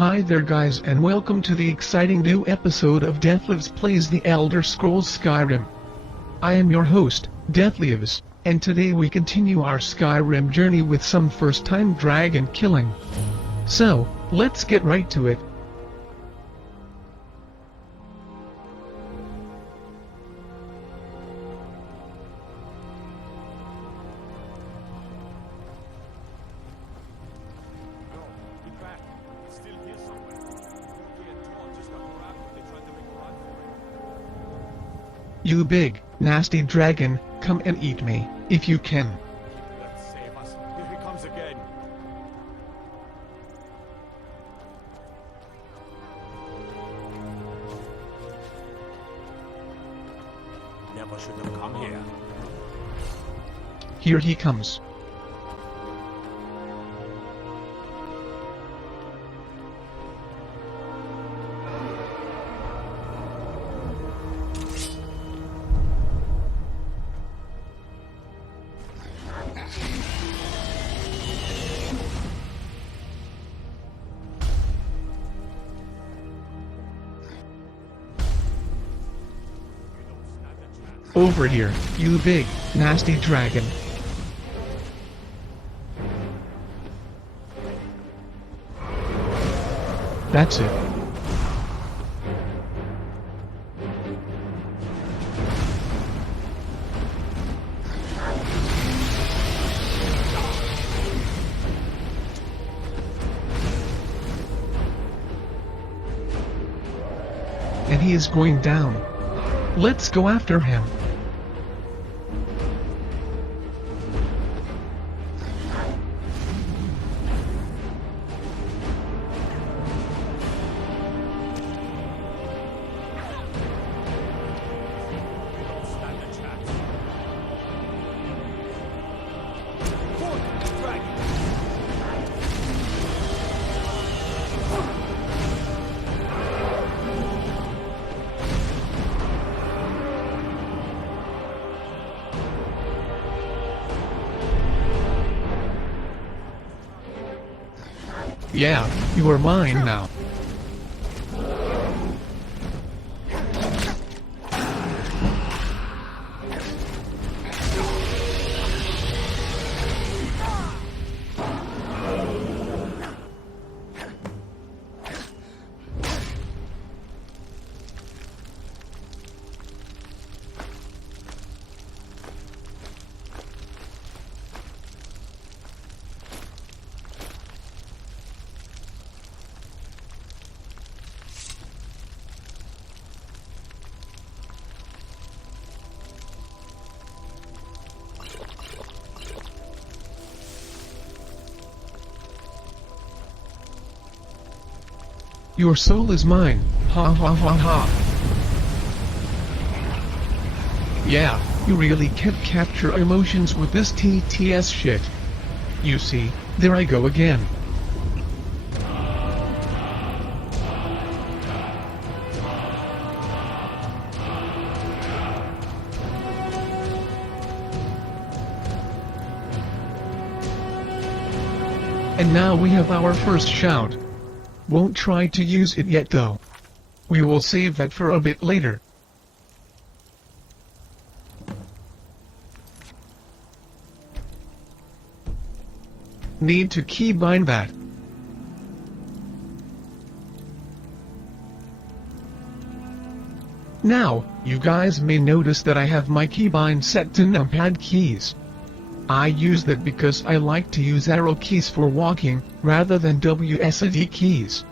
Hi there guys and welcome to the exciting new episode of DefibRecords Plays The Elder Scrolls Skyrim. I am your host, DefibRecords, and today we continue our Skyrim journey with some first-time dragon killing. So, let's get right to it. You big, nasty dragon, come and eat me, if you can. Let's save us. Here he comes again. Never should have come here. Here he comes. Over here, you big, nasty dragon. That's it. And he is going down. Let's go after him. Yeah, you are mine now. Your soul is mine, ha ha ha ha. Yeah, you really can't capture emotions with this TES shit. You see, there I go again. And now we have our first shout. Won't try to use it yet though. We will save that for a bit later. Need to keybind that. Now, you guys may notice that I have my keybind set to numpad keys. I use that because I like to use arrow keys for walking, rather than WSD keys.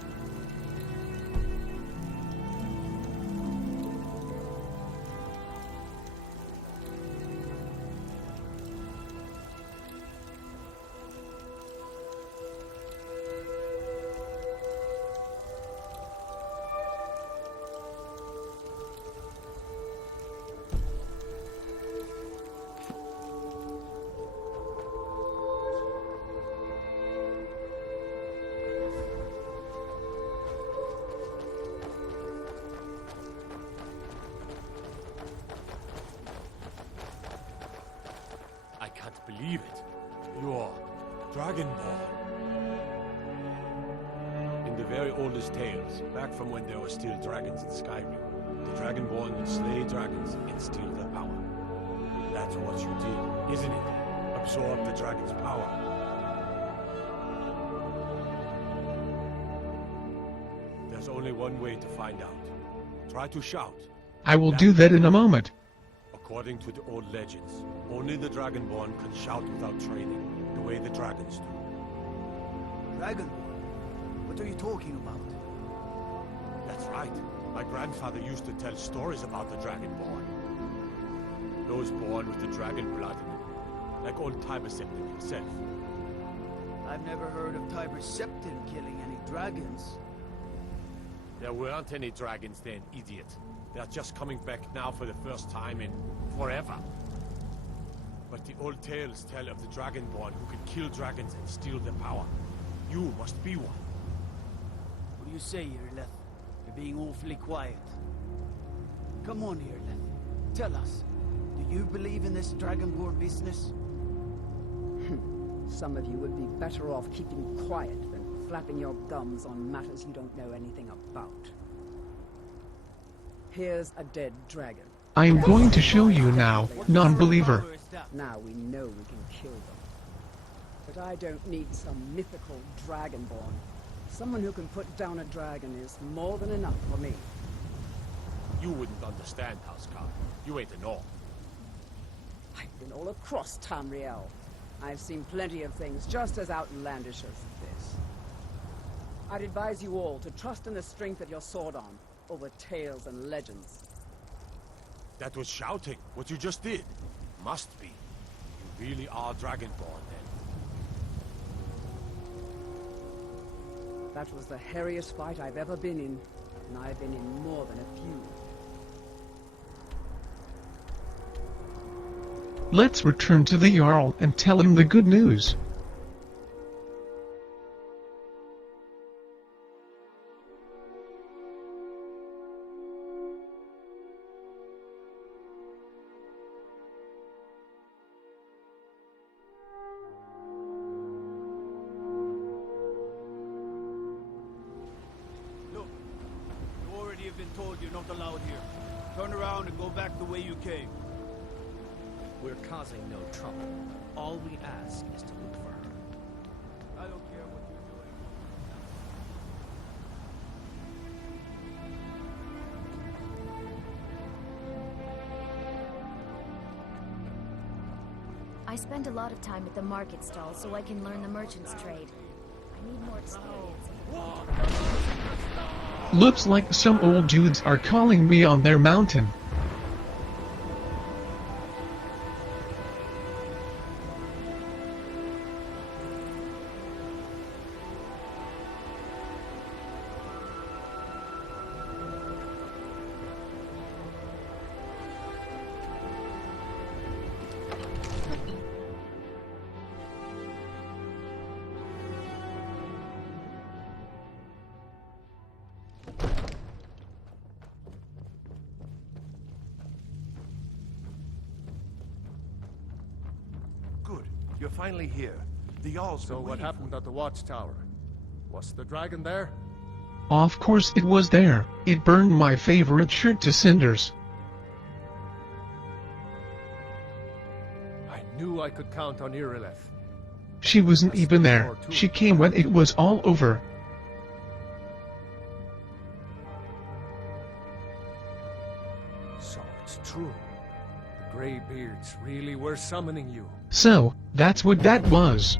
I can't believe it. You're Dragonborn. In the very very oldest tales, back from when there were still dragons in Skyrim. The Dragonborn would slay dragons and steal their power. That's what you did, isn't it? Absorb the dragon's power. There's only one way to find out. Try to shout. I will do that in a moment. According to the old legends, only the Dragonborn can shout without training, the way the dragons do. Dragonborn? What are you talking about? That's right. My grandfather used to tell stories about the Dragonborn. Those born with the dragon blood in them, like old Tiber Septim himself. I've never heard of Tiber Septim killing any dragons. There weren't any dragons then, idiot. They're just coming back now for the first time in forever. But the old tales tell of the Dragonborn who can kill dragons and steal their power. You must be one. What do you say, Irleth? You're being awfully quiet. Come on, Irleth. Tell us. Do you believe in this Dragonborn business? Some of you would be better off keeping quiet than flapping your gums on matters you don't know anything about. Here's a dead dragon. I am going to show you now, non-believer. Now we know we can kill them. But I don't need some mythical Dragonborn. Someone who can put down a dragon is more than enough for me. You wouldn't understand, Housecarl. You ain't an orc. I've been all across Tamriel. I've seen plenty of things just as outlandish as this. I'd advise you all to trust in the strength of your sword arm over tales and legends. That was shouting, what you just did. Must be. You really are Dragonborn, then. That was the hairiest fight I've ever been in, and I've been in more than a few. Let's return to the Jarl and tell him the good news. Look, you already have been told you're not allowed here. Turn around and go back the way you came. We're causing no trouble. All we ask is to look for her. I don't care what you're doing. I spend a lot of time at the market stall so I can learn the merchant's trade. I need more experience. Looks like some old dudes are calling me on their mountain. Good. You're finally here. The Jarl's So what happened at the Watchtower? Was the dragon there? Of course it was there. It burned my favorite shirt to cinders. I knew I could count on Irileth. She wasn't even there. She came when it was all over. So it's true. The Greybeards really were summoning you. So, that's what that was.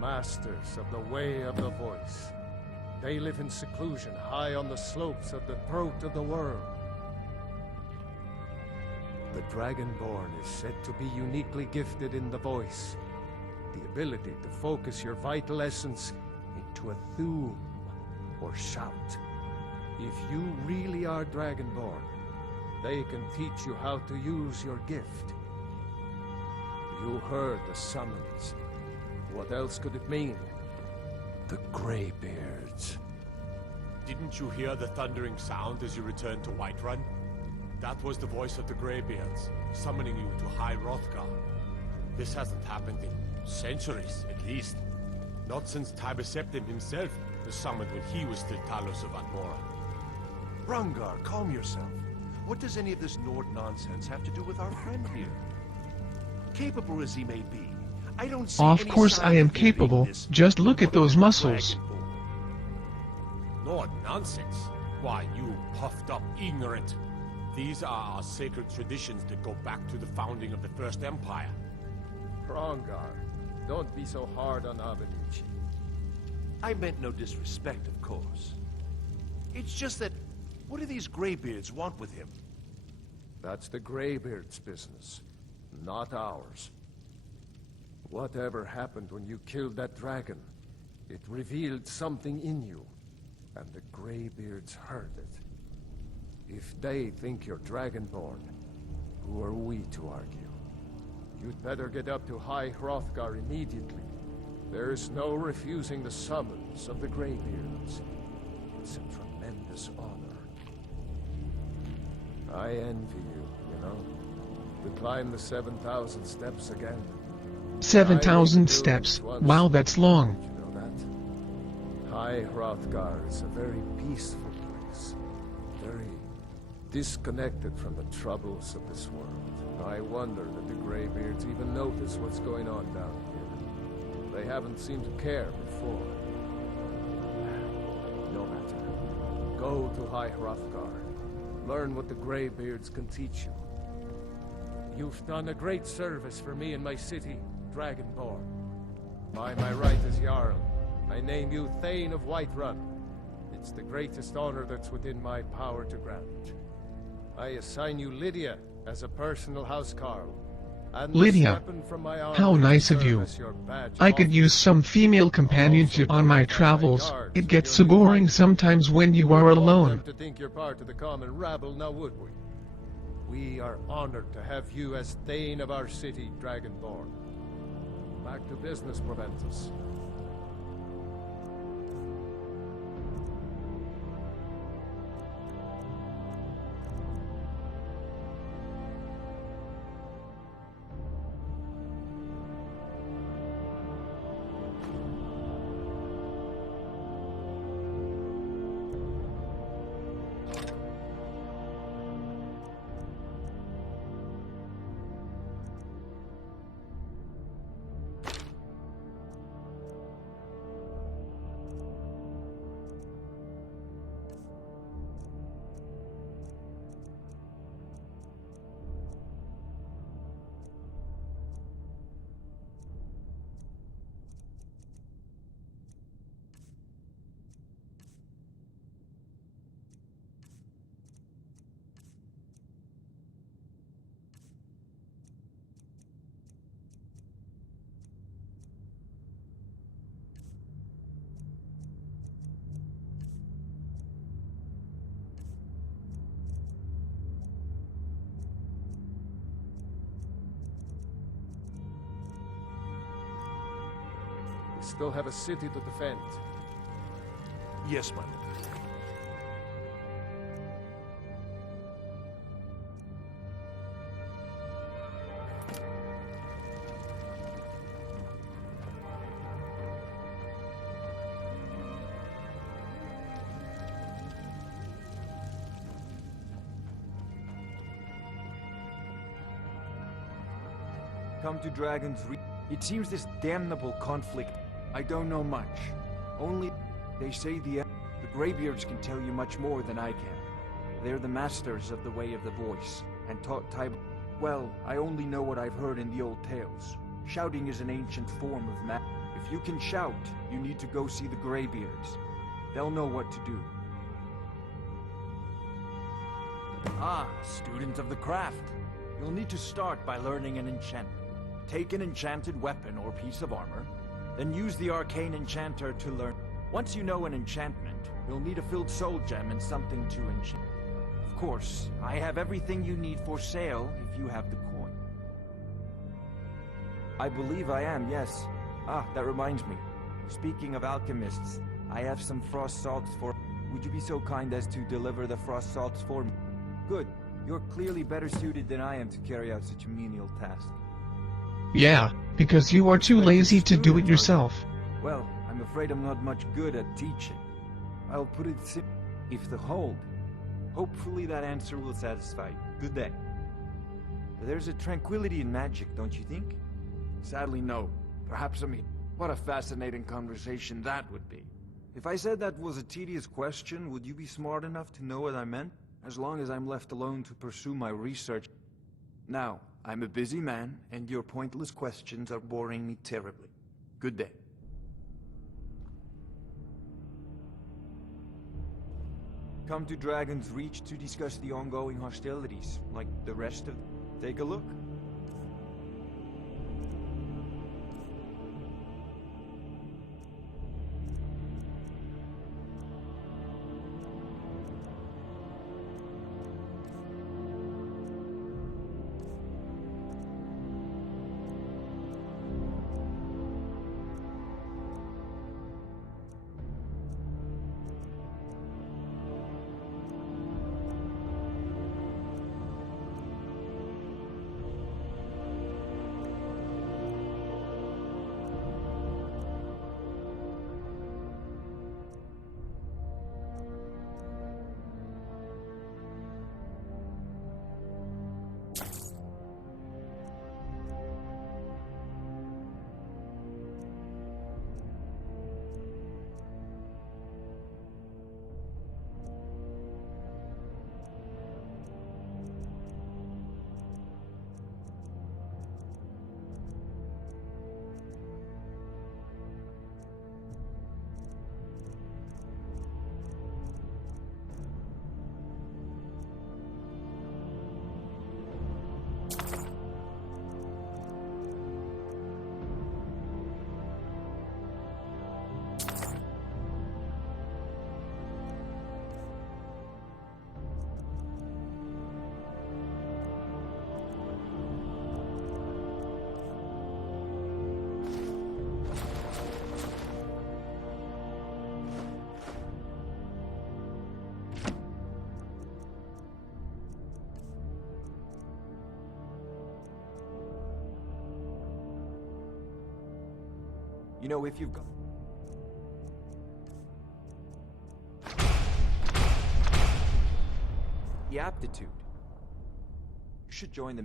Masters of the Way of the Voice. They live in seclusion high on the slopes of the throat of the world. The Dragonborn is said to be uniquely gifted in the voice. The ability to focus your vital essence into a thum, or shout. If you really are Dragonborn, they can teach you how to use your gift. You heard the summons. What else could it mean? The Greybeards. Didn't you hear the thundering sound as you returned to Whiterun? That was the voice of the Greybeards, summoning you to High Hrothgar. This hasn't happened in centuries, at least. Not since Tiberseptim himself was summoned when he was still Talos of Atmora. Rungar, calm yourself. What does any of this Nord nonsense have to do with our friend here? Capable as he may be, I don't see Of any course sign I am of him being capable, this just look at those muscles. Dragonborn. Nord nonsense? Why, you puffed up ignorant. These are our sacred traditions that go back to the founding of the First Empire. Rongar, don't be so hard on Avenucci. I meant no disrespect, of course. It's just that, what do these Greybeards want with him? That's the Greybeard's business, not ours. Whatever happened when you killed that dragon, it revealed something in you, and the Greybeards heard it. If they think you're Dragonborn, who are we to argue? You'd better get up to High Hrothgar immediately. There's no refusing the summons of the Greybeards. It's a tremendous honor. I envy you, you know? To climb the 7,000 steps again. 7,000 steps. Wow, that's long. Did you know that? High Hrothgar is a very peaceful place. Very disconnected from the troubles of this world. I wonder that the Greybeards even notice what's going on down here. They haven't seemed to care before. No matter. Go to High Hrothgar. Learn what the Greybeards can teach you. You've done a great service for me in my city, Dragonborn. By my right as Jarl, I name you Thane of Whiterun. It's the greatest honor that's within my power to grant. I assign you Lydia as a personal housecarl. And Lydia, how nice of you. I could use some female companionship on my travels. It gets so boring sometimes when you are alone. To think you're part of the common rabble, now would we? We are honored to have you as Thane of our city, Dragonborn. Back to business, Proventus. Still have a city to defend. Yes, my lord. Come to Dragon's Reach. It seems this damnable conflict. I don't know much. Only they say the Greybeards can tell you much more than I can. They're the masters of the Way of the Voice, and taught Tyber. Well, I only know what I've heard in the old tales. Shouting is an ancient form of magic. If you can shout, you need to go see the Greybeards. They'll know what to do. Ah, student of the craft. You'll need to start by learning an enchantment. Take an enchanted weapon or piece of armor, then use the arcane enchanter to learn. Once you know an enchantment, you'll need a filled soul gem and something to enchant. Of course, I have everything you need for sale if you have the coin. I believe I am, yes. Ah, that reminds me. Speaking of alchemists, I have some frost salts for... Would you be so kind as to deliver the frost salts for me? Good. You're clearly better suited than I am to carry out such a menial task. Yeah, because you are too lazy to do it yourself. Well, I'm afraid I'm not much good at teaching. I'll put it simply, if the hold. Hopefully that answer will satisfy you. Good day. There's a tranquility in magic, don't you think? Sadly, no. Perhaps, what a fascinating conversation that would be. If I said that was a tedious question, would you be smart enough to know what I meant? As long as I'm left alone to pursue my research. Now, I'm a busy man, and your pointless questions are boring me terribly. Good day. Come to Dragon's Reach to discuss the ongoing hostilities, like the rest of... Take a look. You know, if you've got... the aptitude, you should join the...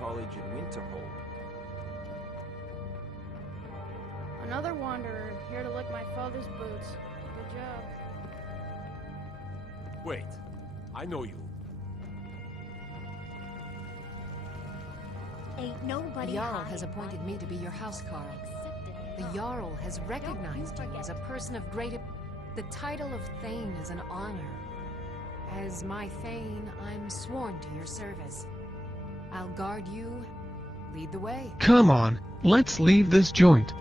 College in Winterhold. Another wanderer, here to lick my father's boots. Good job. Wait, I know you. Ain't nobody. The Jarl has appointed me to be your housecarl. The Jarl has recognized you as a person of great... The title of Thane is an honor. As my Thane, I'm sworn to your service. I'll guard you, lead the way. Come on, let's leave this joint.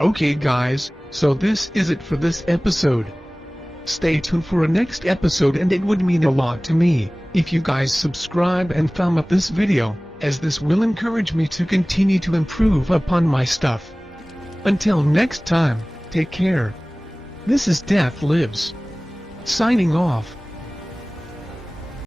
Okay guys, so this is it for this episode. Stay tuned for a next episode, and it would mean a lot to me if you guys subscribe and thumb up this video, as this will encourage me to continue to improve upon my stuff. Until next time, take care. This is Death Lives. Signing off.